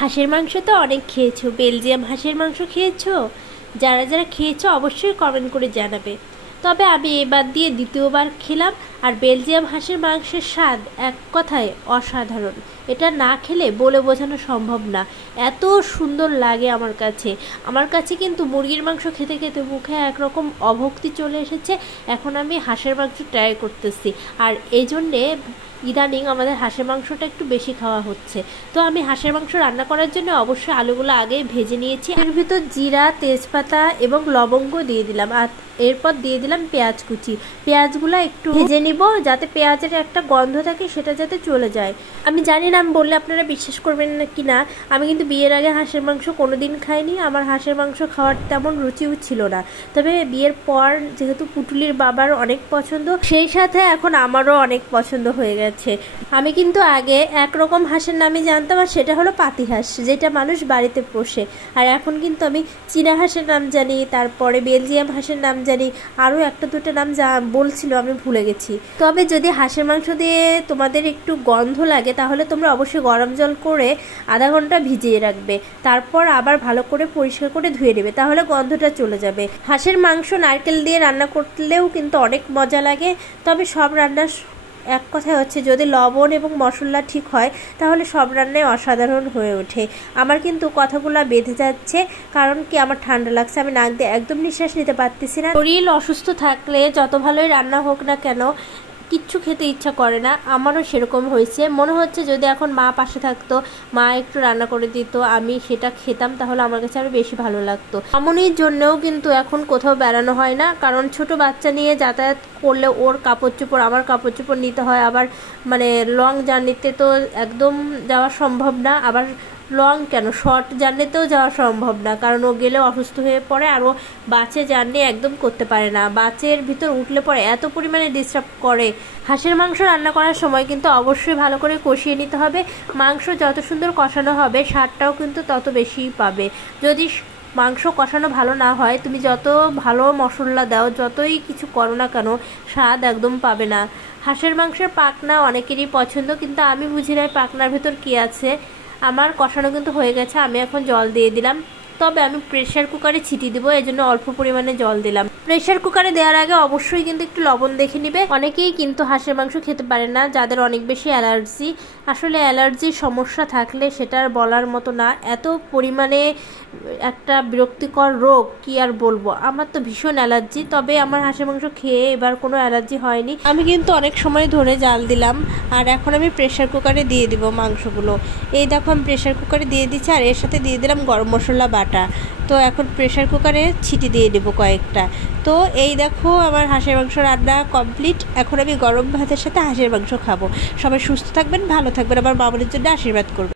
হাঁসের মাংস তো অনেক খেয়েছো, বেলজিয়াম হাঁসের মাংস খেয়েছো? যারা যারা খেয়েছো অবশ্যই কমেন্ট করে জানাবে। তবে আমি এবার দিয়ে দ্বিতীয়বার খেলাম, আর বেলজিয়াম হাঁসের মাংসের স্বাদ এক কথায় অসাধারণ। এটা না খেলে বলে বোঝানো সম্ভব না, এত সুন্দর লাগে আমার কাছে কিন্তু মুরগির মাংস খেতে খেতে মুখে একরকম অভক্তি চলে এসেছে। এখন আমি হাঁসের মাংস ট্রাই করতেছি, আর এই জন্যে ইদানিং আমাদের হাঁসের মাংসটা একটু বেশি খাওয়া হচ্ছে। তো আমি হাঁসের মাংস রান্না করার জন্য অবশ্যই আলুগুলো আগে ভেজে নিয়েছি। এর ভিতর জিরা, তেজপাতা এবং লবঙ্গ দিয়ে দিলাম, আর এরপর দিয়ে দিলাম পেঁয়াজ কুচি। পেঁয়াজগুলো একটু ভেজে নিব যাতে পেঁয়াজের একটা গন্ধ থাকে সেটা যাতে চলে যায়। আমি জানি না, আমি বললে আপনারা বিশ্বাস করবেন না কি না, আমি কিন্তু বিয়ের আগে হাঁসের মাংস কোনোদিন খাইনি। আমার হাঁসের মাংস খাওয়ার তেমন রুচিও ছিল না। তবে বিয়ের পর যেহেতু পুটুলির বাবার অনেক পছন্দ, সেই সাথে এখন আমারও অনেক পছন্দ হয়ে গেছে। আমি কিন্তু আগে একরকম হাঁসের নামে জানতাম, আর সেটা হলো পাতি হাঁস, যেটা মানুষ বাড়িতে পোষে। আর এখন কিন্তু আমি চীনা হাঁসের নাম জানি, তারপরে বেলজিয়াম হাঁসের নাম জানি, আরও একটা দুটো নাম যা বলছিল আমি ভুলে গেছি। তবে যদি হাঁসের মাংস দিয়ে তোমাদের একটু গন্ধ লাগে তাহলে তোমরা অবশ্যই গরম জল করে আধা ঘন্টা ভিজিয়ে রাখবে, তারপর আবার ভালো করে পরিষ্কার করে ধুয়ে নেবে, তাহলে গন্ধটা চলে যাবে। হাঁসের মাংস নারকেল দিয়ে রান্না করলেও কিন্তু অনেক মজা লাগে। তবে সব রান্নার এক কথায় হচ্ছে, যদি লবণ এবং মশলা ঠিক হয় তাহলে সব রান্নায় অসাধারণ হয়ে ওঠে। আমার কিন্তু কথাগুলো বেঁধে যাচ্ছে, কারণ কি আমার ঠান্ডা লাগছে, আমি নাক দিয়ে একদম নিঃশ্বাস নিতে পারতেছি না। শরীর অসুস্থ থাকলে যত ভালোই রান্না হোক না কেন কিচ্ছু খেতে ইচ্ছা করে না। আমারও সেরকম হয়েছে, মনে হচ্ছে যদি এখন মা পাশে থাকতো, মা একটু রান্না করে দিত, আমি সেটা খেতাম, তাহলে আমার কাছে আরও বেশি ভালো লাগতো। এমনই জন্যও কিন্তু এখন কোথাও বেড়ানো হয় না, কারণ ছোট বাচ্চা নিয়ে যাতায়াত করলে ওর কাপড় চোপড় আমার কাপড় চোপড় নিতে হয়। আবার লং জার্নিতে তো একদম যাওয়া সম্ভব না, আবার লং কেন শর্ট জার্নিতেও যাওয়া সম্ভব না, কারণ ও গেলে অসুস্থ হয়ে পড়ে, আর ও বাসে জার্নি একদম করতে পারে না। বাসের ভিতর উঠলে পরে এত পরিমাণে ডিস্টার্ব করে। হাঁসের মাংস রান্না করার সময় কিন্তু অবশ্যই ভালো করে কষিয়ে নিতে হবে। মাংস যত সুন্দর কষানো হবে স্বাদটাও কিন্তু তত বেশি পাবে। যদি মাংস কষানো ভালো না হয়, তুমি যত ভালো মশলা দাও, যতই কিছু করো না কেন, স্বাদ একদম পাবে না। হাঁসের মাংসের পাখনা অনেকেরই পছন্দ, কিন্তু আমি বুঝি না পাখনার ভেতর কী আছে। আমার কষানো কিন্তু হয়ে গেছে, আমি এখন জল দিয়ে দিলাম। তবে আমি প্রেসার কুকারে ছিটিয়ে দেবো, এই জন্য অল্প পরিমাণে জল দিলাম। প্রেসার কুকারে দেওয়ার আগে অবশ্যই কিন্তু একটু লবণ দেখে নিবে। অনেকেই কিন্তু হাঁসের মাংস খেতে পারে না, যাদের অনেক বেশি অ্যালার্জি। আসলে অ্যালার্জির সমস্যা থাকলে সেটার বলার মতো না, এত পরিমাণে একটা বিরক্তিকর রোগ, কি আর বলবো। আমার তো ভীষণ অ্যালার্জি, তবে আমার হাঁসের মাংস খেয়ে এবার কোনো অ্যালার্জি হয়নি। আমি কিন্তু অনেক সময় ধরে জাল দিলাম, আর এখন আমি প্রেসার কুকারে দিয়ে দিব মাংসগুলো। এই দেখো আমি প্রেসার কুকারে দিয়ে দিচ্ছি, আর এর সাথে দিয়ে দিলাম গরম মশলা বাটা। তো এখন প্রেসার কুকারে ছিটি দিয়ে দেবো কয়েকটা। তো এই দেখো আমার হাঁসের মাংস রান্না কমপ্লিট। এখন আমি গরম ভাতের সাথে হাঁসের মাংস খাবো। সবাই সুস্থ থাকবেন, ভালো থাকবেন, আমার মামনের জন্য আশীর্বাদ করবেন।